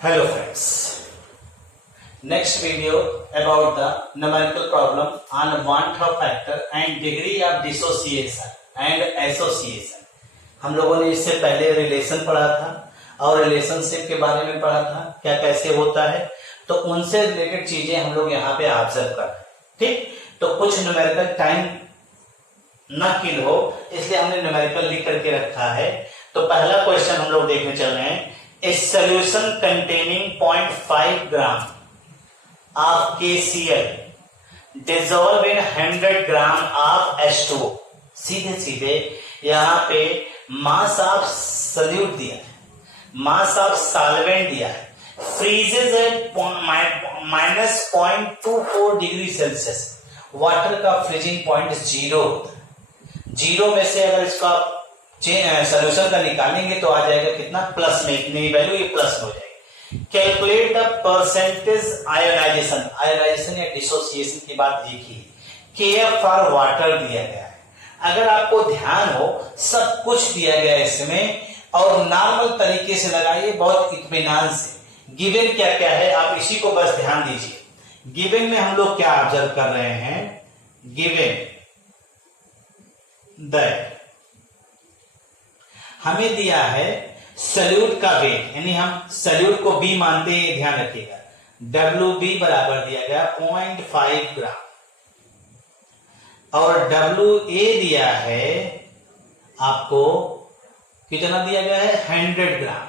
Hello friends. Next video about the numerical problem on want of factor and degree of dissociation and association. हम लोगों ने इससे पहले relation पढ़ा था और रिलेशनशिप के बारे में पढ़ा था, क्या कैसे होता है, तो उनसे रिलेटेड चीजें हम लोग यहाँ पे ऑब्जर्व कर रहे हैं. ठीक, तो कुछ न्यूमेरिकल टाइम ना किल हो इसलिए हमने न्यूमेरिकल लिख करके रखा है. तो पहला क्वेश्चन हम लोग देखने चल रहे हैं. A solution containing 0.5 gram of KCl dissolve in 100 gram of H2O. सीधे यहाँ पे मास ऑफ सल्यूट दिया है, मास ऑफ सॉल्वेंट दिया है, freezes at -0.24 degree Celsius. Water का फ्रीजिंग पॉइंट 0 में से अगर इसका सोल्यूशन का निकालेंगे तो आ जाएगा कितना, प्लस में इतनी वैल्यू, ये प्लस में हो जाएगी. Calculate the percentage ionisation. Ionisation या डिसोसिएशन की बात एक ही है. केएफ फॉर वाटर दिया गया है. अगर आपको ध्यान हो सब कुछ दिया गया है इसमें और नॉर्मल तरीके से लगाइए, बहुत इत्मीनान से. गिवन क्या क्या है आप इसी को बस ध्यान दीजिए. गिवन में हम लोग क्या ऑब्जर्व कर रहे हैं. गिवन दैट हमें दिया है सल्यूट का वेट, यानी हम सल्यूट को बी मानते हैं, ध्यान रखिएगा. WB बराबर दिया गया 0.5 ग्राम और WA दिया है आपको कितना दिया गया है, 100 ग्राम.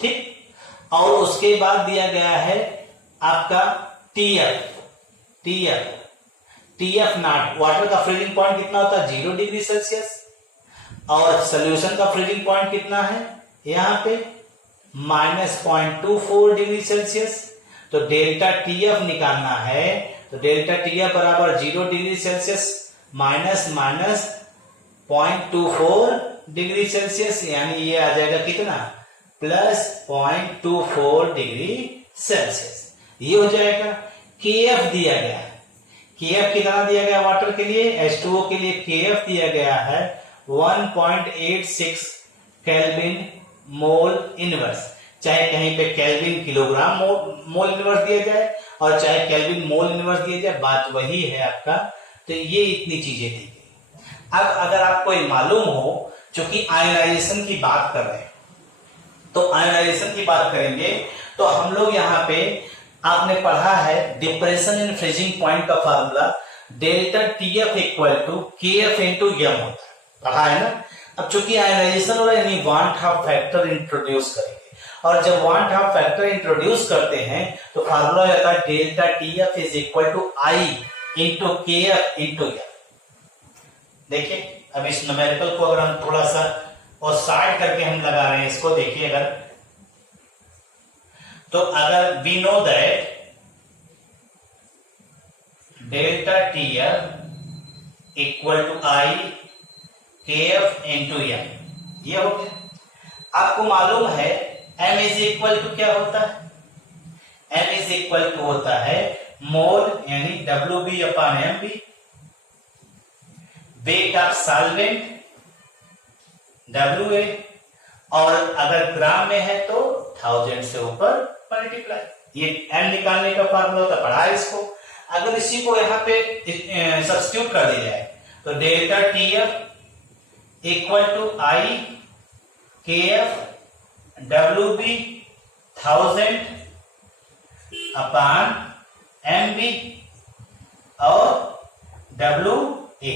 ठीक, और उसके बाद दिया गया है आपका TF नॉट. वाटर का फ्रीजिंग पॉइंट कितना होता है, 0 डिग्री सेल्सियस, और सोल्यूशन का फ्रीजिंग पॉइंट कितना है यहां पे, -0.24 डिग्री सेल्सियस. तो डेल्टा TF निकालना है तो डेल्टा TF बराबर 0 degree Celsius minus 0.24 degree Celsius, यानी ये आ जाएगा कितना, प्लस 0.24 डिग्री सेल्सियस. ये हो जाएगा. KF दिया गया है. KF कितना दिया गया वाटर के लिए, H2O के लिए KF दिया गया है 1.86 केल्विन मोल इनवर्स. चाहे कहीं पे केल्विन किलोग्राम मोल इनवर्स दिया जाए और चाहे केल्विन मोल इनवर्स दिया जाए, बात वही है आपका. तो ये इतनी चीजें दी गई. अब अगर आपको ये मालूम हो, चूंकि आयोनाइजेशन की बात कर रहे हैं तो आयोनाइजेशन की बात करेंगे तो हम लोग यहाँ पे आपने पढ़ा है डिप्रेशन इन फ्रीजिंग पॉइंट का formula delta TF equal to KF into M होता है, पढ़ा है ना. अब चूंकि आयोनाइजेशन हो रहा है यानी वांट हाफ फैक्टर इंट्रोड्यूस करेंगे, और जब वांट हाफ फैक्टर इंट्रोड्यूस करते हैं तो फार्मूला होता है delta TF is equal to I into KF into M. देखिए अब इस न्यूमेरिकल को अगर हम थोड़ा सा और साइड करके हम लगा रहे हैं इसको, देखिए अगर तो अगर we know that delta TF equal to I KF into M, ये हो गया. आपको मालूम है M इज इक्वल टू क्या होता है, M इज इक्वल टू होता है मोल यानी WB upon MB, weight of solvent WA, और अगर ग्राम में है तो 1000 से ऊपर मल्टीप्लाई. ये M निकालने का फार्मूला होता है, पढ़ा है इसको. अगर इसी को यहाँ पे सब्स्टिट्यूट कर दिया जाए तो delta TF equal to I KF WB 1000 upon MB और WA.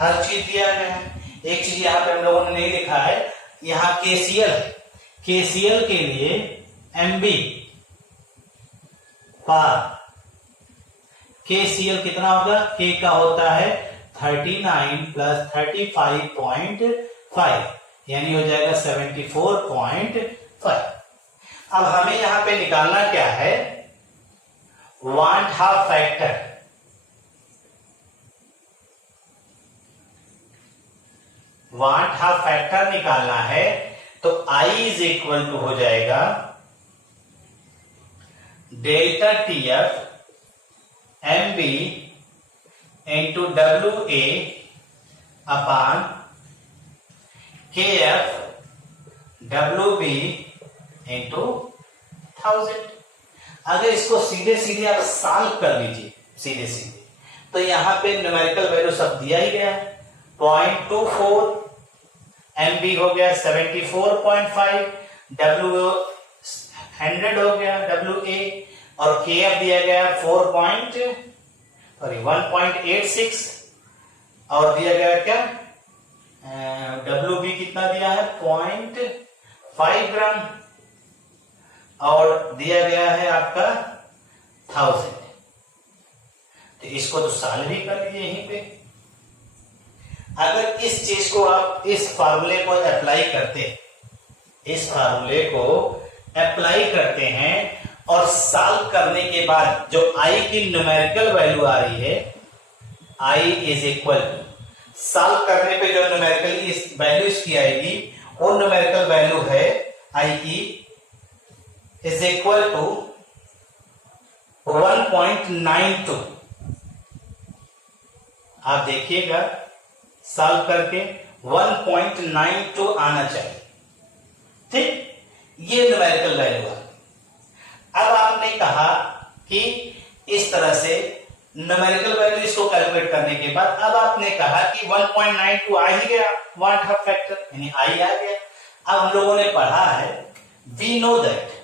हर चीज दिया गया है. एक चीज यहाँ पे हम लोगों ने नहीं लिखा है, यहाँ KCl है. KCl के लिए MB पार KCl कितना होगा, K का होता है 39 प्लस 35.5 यानी हो जाएगा 74.5. अब हमें यहां पे निकालना क्या है, want half factor. Want half factor निकालना है तो I इज इक्वल टू हो जाएगा delta TF MB into WA upon KF WB into 1000। अगर इसको सीधे सीधे आप सॉल्व कर लीजिए सीधे सीधे, तो यहां पे न्यूमेरिकल वैल्यू सब दिया ही गया है। 0.24 MB हो गया 74.5, W 100 हो गया WA, और KF दिया गया 1.86, और दिया गया क्या WB कितना दिया है 0.5 ग्राम, और दिया गया है आपका 1000। तो इसको तो सॉल्व ही कर लीजिए यहीं पे। अगर इस चीज को आप इस फार्मूले को अप्लाई करते, इस फार्मूले को अप्लाई करते हैं और सॉल्व करने के बाद जो I की न्यूमेरिकल वैल्यू आ रही है, I is equal to, solve करने पे जो न्यूमेरिकल वैल्यू इसकी आएगी वो न्यूमेरिकल वैल्यू है I की इज इक्वल टू 1.92। आप देखिएगा सॉल्व करके 1.92 आना चाहिए। ठीक, ये न्यूमेरिकल वैल्यू है। अब आपने कहा कि इस तरह से न्यूमेरिकल वैल्यू इसको कैलकुलेट करने के बाद अब आपने कहा कि 1.92 आ ही गया, 1/2 फैक्टर यानी I आ गया। अब हम लोगों ने पढ़ा है, we know that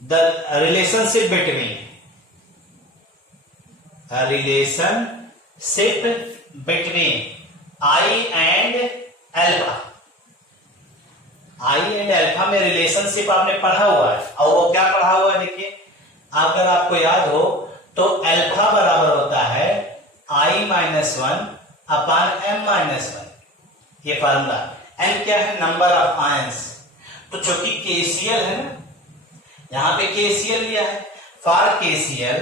the relationship between I and alpha, I and alpha में रिलेशनशिप आपने पढ़ा हुआ है। और वो क्या पढ़ा हुआ है देखिए, अगर आपको याद हो तो अल्फा बराबर होता है I-1/m-1, ये फार्मूला। n क्या है, नंबर ऑफ आयंस। तो चूंकि KCl है ना, यहां पे KCl लिया है, फॉर KCl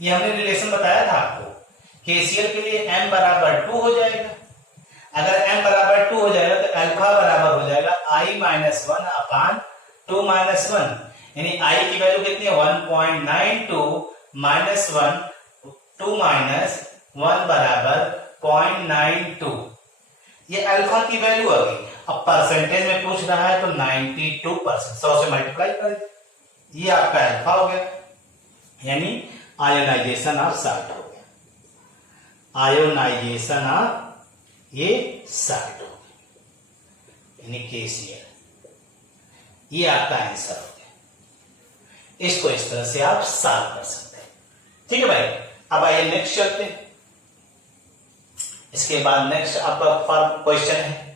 ये हमने रिलेशन बताया था आपको, KCl के लिए m बराबर 2 हो जाएगा। अगर m बराबर 2 हो जाएगा तो अल्फा बराबर हो जाएगा I-1/2-1, यानी I की वैल्यू कितनी है 1.92 -1, 2 - 1 बराबर 0.92। ये अल्फा की वैल्यू आ गई। अब परसेंटेज में पूछ रहा है तो 92%, 100 से मल्टीप्लाई कर दीजिए, ये आपका अल्फा हो गया, यानी आयोनाइजेशन ऑफ साल्ट हो गया, आयोनाइजेशन ऑफ ये साल्ट हो गया, यानी KCl। ये आपका आंसर हो गया। इसको इस तरह से आप सॉल्व कर सकते हैं। ठीक है भाई, अब आइए नेक्स्ट चलते हैं। इसके बाद नेक्स्ट आपका क्वेश्चन है,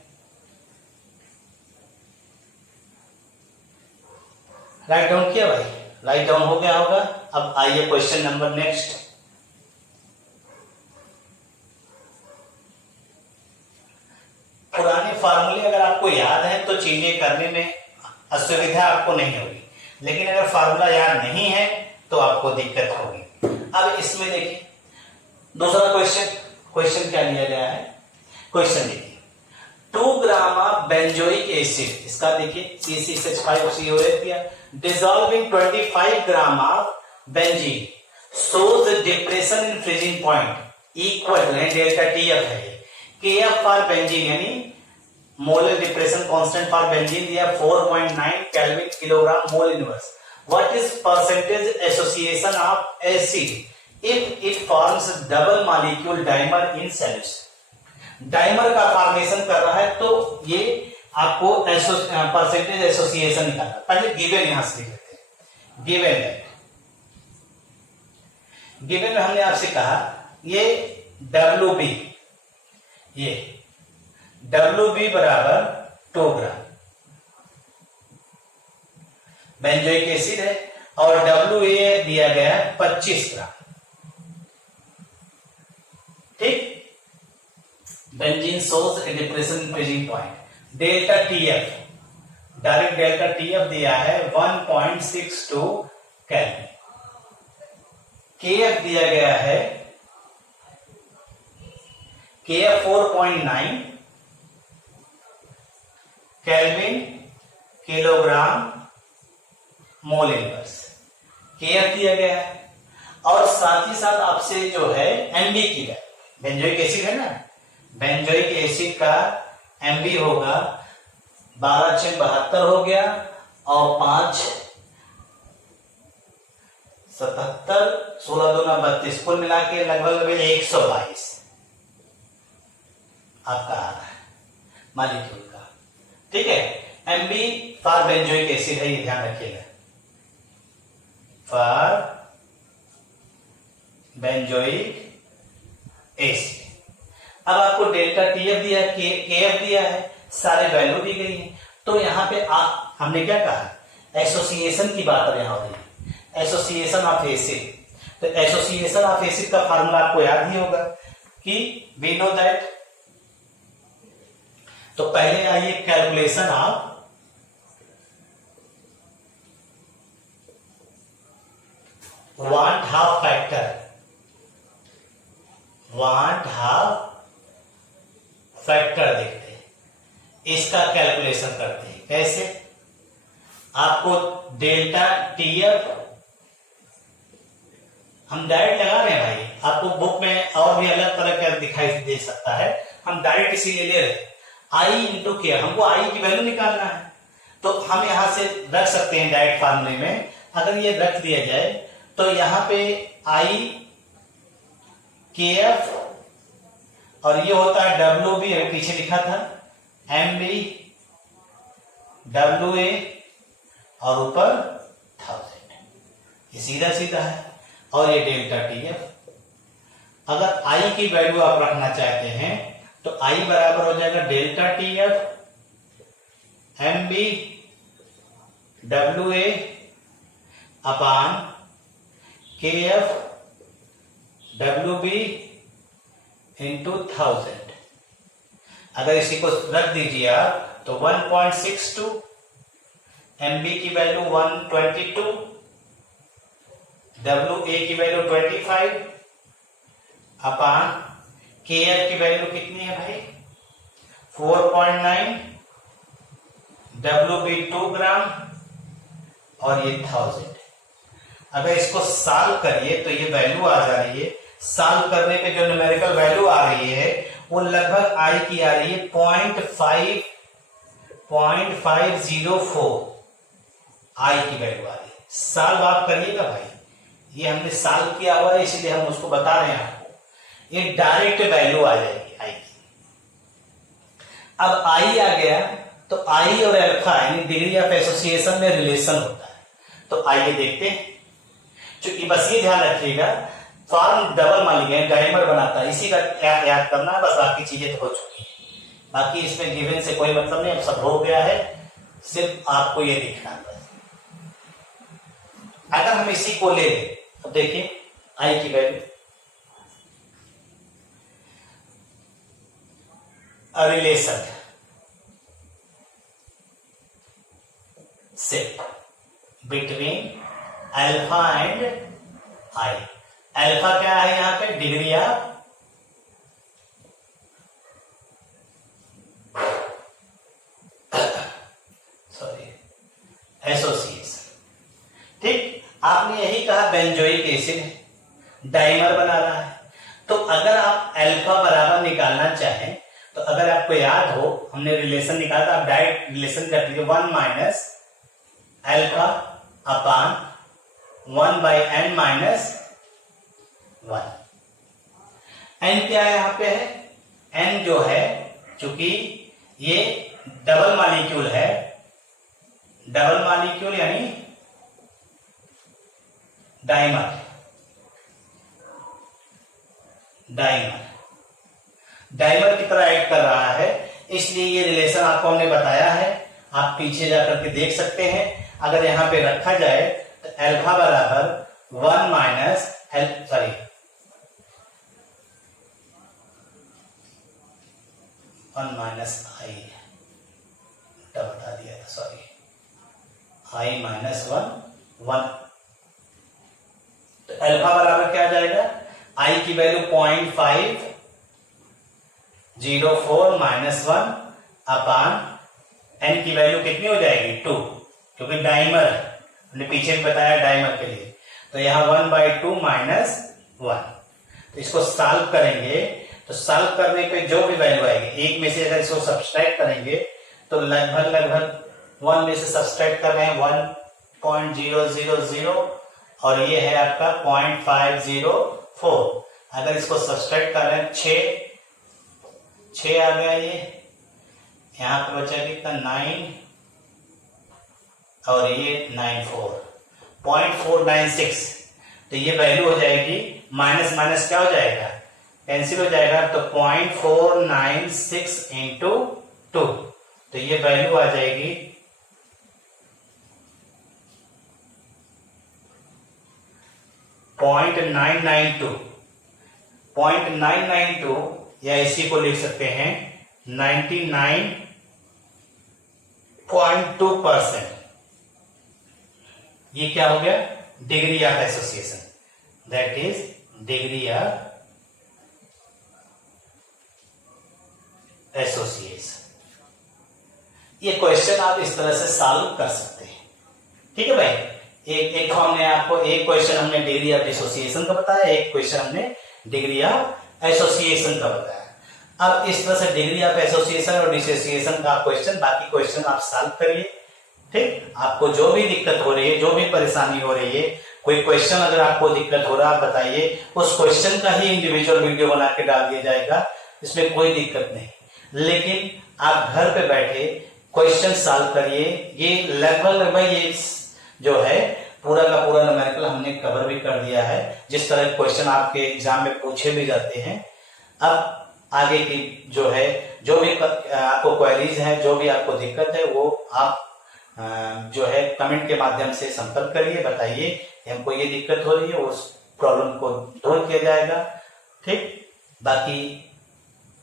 राइट डाउन किया भाई, राइट डाउन हो गया होगा। अब आइए क्वेश्चन नंबर नेक्स्ट। पुराने फार्मूले अगर आपको याद है तो चीजें करने में असुविधा आपको नहीं होगी, लेकिन अगर फार्मूला याद नहीं है तो आपको दिक्कत होगी। अब इसमें देखिए दूसरा क्वेश्चन क्या लिया गया है, क्वेश्चन देखिए 2 ग्राम ऑफ बेंजोइक एसिड, इसका देखिए C6H5COH दिया, dissolving 25 gram of benzene shows the depression in freezing point equal to delta TF है। KF फॉर बेंजीन यानी molar depression constant for benzene दिया 4.9 kelvin kilogram mole inverse. What is percentage association of acid if it forms double molecule dimer in solution. Dimer का formation कर रहा है तो ये आपको परसेंटेज एसोसिएशन निकालना। पहले गिवन यहां से लिख लेते हैं, गिवन में हमने आपसे कहा ये WB बराबर 2 ग्राम बेंजोइक एसिड है और WA दिया गया 25 ग्राम। ठीक, benzene shows a depression in freezing point। Delta TF, direct delta TF दिया है 1.62 केल्विन। KF दिया गया है KF 4.9 kelvin kilogram mole inverse, KF दिया गया है। और साथ ही साथ आपसे जो है MB की वैल्यू, बेंजोइक एसिड है ना, बेंजोइक एसिड का MB होगा 12×72 हो गया और 5 77 16 दूना 32 कुल मिला के लगभग 122 आपका आ रहा है मॉलिक्यूल का। ठीक है, MB फॉर बेंजोइक एसिड है, ये ध्यान रखिएगा, फॉर बेंजोइक एसिड। अब आपको डेल्टा TF दिया है, KF दिया है, सारे वैल्यू दी गई है। तो यहां पे हमने क्या कहा, एसोसिएशन की बात अब यहां हो रही है, एसोसिएशन ऑफ एसिड। तो एसोसिएशन ऑफ एसिड का फार्मूला आपको याद ही होगा कि वी नो दैट। तो पहले आइए calculation of want half factor, want half factor देखते हैं, इसका कैलकुलेशन करते हैं। कैसे? आपको डेल्टा TF हम डायरेक्ट लगा रहे हैं भाई, आपको बुक में और भी अलग तरह का दिखाई दे सकता है, हम डायरेक्ट इसीलिए ले रहे हैं। I इंटू के, हमको I की वैल्यू निकालना है, तो हम यहां से रख सकते हैं डायरेक्ट फार्मूले में। अगर ये रख दिया जाए तो यहां पे I KF और ये होता है WB, अभी पीछे लिखा था MB WA और ऊपर 1000, ये सीधा सीधा है। और ये डेल्टा TF। अगर I की वैल्यू आप रखना चाहते हैं तो I बराबर हो जाएगा डेल्टा TF MB WA अपान KF WB इंटू 1000। अगर इसी को रख दीजिए आप तो 1.62, MB की वैल्यू 122, WA की वैल्यू 25 अपान KF की वैल्यू कितनी है भाई 4.9, WB 2 ग्राम और ये 1000। अगर इसको सॉल्व करिए तो ये वैल्यू आ जा रही है, सॉल्व करने पे जो न्यूमेरिकल वैल्यू आ रही है वो लगभग I की आ रही है 0.504 I की वैल्यू आ रही है। सॉल्व आप करिएगा भाई, ये हमने सॉल्व किया हुआ है इसलिए हम उसको बता रहे हैं आपको, ये डायरेक्ट वैल्यू आ जाएगी I की। अब I आ गया तो I और अल्फा यानी डिग्री ऑफ एसोसिएशन में रिलेशन होता है। तो आइए देखते हैं, क्योंकि बस ये ध्यान रखिएगा फॉर्म डबल मान लीजिए डायमर बनाता है, इसी का याद करना है, बस बाकी चीजें तो हो चुकी है। बाकी इसमें गिवन से कोई मतलब नहीं, अब सब हो गया है, सिर्फ आपको ये दिखना है। अगर हम इसी को ले लें तो देखिए I की value relation set between alpha and I। Alpha क्या है यहां पे डिग्री ऑफ एसोसिएशन। ठीक, आपने यही कहा बेंजोइक एसिड डाइमर बना रहा है, तो अगर आप अल्फा बराबर निकालना चाहें तो अगर आपको याद हो हमने रिलेशन निकाला था, आप डायरेक्ट रिलेशन कर दीजिए 1 माइनस अल्फा अपान 1/n माइनस 1। n क्या है यहां पे है, n जो है चूंकि ये डबल मॉलिक्यूल है, डबल मॉलिक्यूल यानी डाइमर, डाइमर डाइमर की तरह एक्ट कर रहा है, इसलिए ये रिलेशन आपको हमने बताया है, आप पीछे जाकर के देख सकते हैं। अगर यहां पे रखा जाए तो अल्फा बराबर 1 माइनस सॉरी 1 माइनस I बता दिया था, सॉरी I माइनस 1 तो अल्फा बराबर क्या आ जाएगा, I की वैल्यू 0.504 माइनस 1 अपान n की वैल्यू कितनी हो जाएगी 2, क्योंकि डाइमर हमने पीछे भी बताया डाइमर के लिए, तो यहां 1/2 माइनस 1। तो इसको सॉल्व करेंगे तो तो सॉल्व करने पे जो भी वैल्यू आएगी, एक में से अगर इसको सब्सट्रैक्ट करेंगे तो लगभग 1 में से सब्सट्रैक्ट कर रहे हैं 1.000 और ये है आपका 0.504। अगर इसको सब्सट्रैक्ट कर रहे हैं 6 आ गया, ये यहाँ पे बचा कितना 9 और ये 0.496। तो ये वैल्यू हो जाएगी, माइनस माइनस क्या हो जाएगा, कैंसिल हो जाएगा, तो 0.496 इंटू 2, तो ये वैल्यू आ जाएगी 0.992 या इसी को लिख सकते हैं 99.2%। ये क्या हो गया, degree of association, that is degree of association. ये क्वेश्चन आप इस तरह से सॉल्व कर सकते हैं। ठीक है भाई, एक हमने आपको एक क्वेश्चन हमने डिग्री ऑफ एसोसिएशन का बताया, एक क्वेश्चन हमने डिग्री ऑफ एसोसिएशन का बताया। अब इस तरह से डिग्री ऑफ एसोसिएशन और डिसोसिएशन का क्वेश्चन, बाकी क्वेश्चन आप सॉल्व करिए। ठीक, आपको जो भी दिक्कत हो रही है, जो भी परेशानी हो रही है, कोई क्वेश्चन अगर आपको दिक्कत हो रहा है आप बताइए, उस क्वेश्चन का ही इंडिविजुअल वीडियो बना के डाल दिया जाएगा, इसमें कोई दिक्कत नहीं। लेकिन आप घर पे बैठे क्वेश्चन सॉल्व करिए। ये लगभग ये जो है पूरा का पूरा न्यूमेरिकल हमने कवर भी कर दिया है, जिस तरह के क्वेश्चन आपके एग्जाम में पूछे भी जाते हैं। अब आगे की जो है, जो भी आपको क्वेरीज है, जो भी आपको दिक्कत है, वो आप जो है कमेंट के माध्यम से संपर्क करिए, बताइए हमको ये दिक्कत हो रही है, उस प्रॉब्लम को दूर किया जाएगा। ठीक, बाकी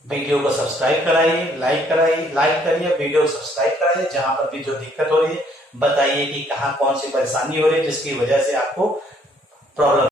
वीडियो को सब्सक्राइब कराइए, लाइक करिए, वीडियो को सब्सक्राइब कराइए। जहां पर भी जो दिक्कत हो रही है बताइए कि कहाँ कौन सी परेशानी हो रही है जिसकी वजह से आपको प्रॉब्लम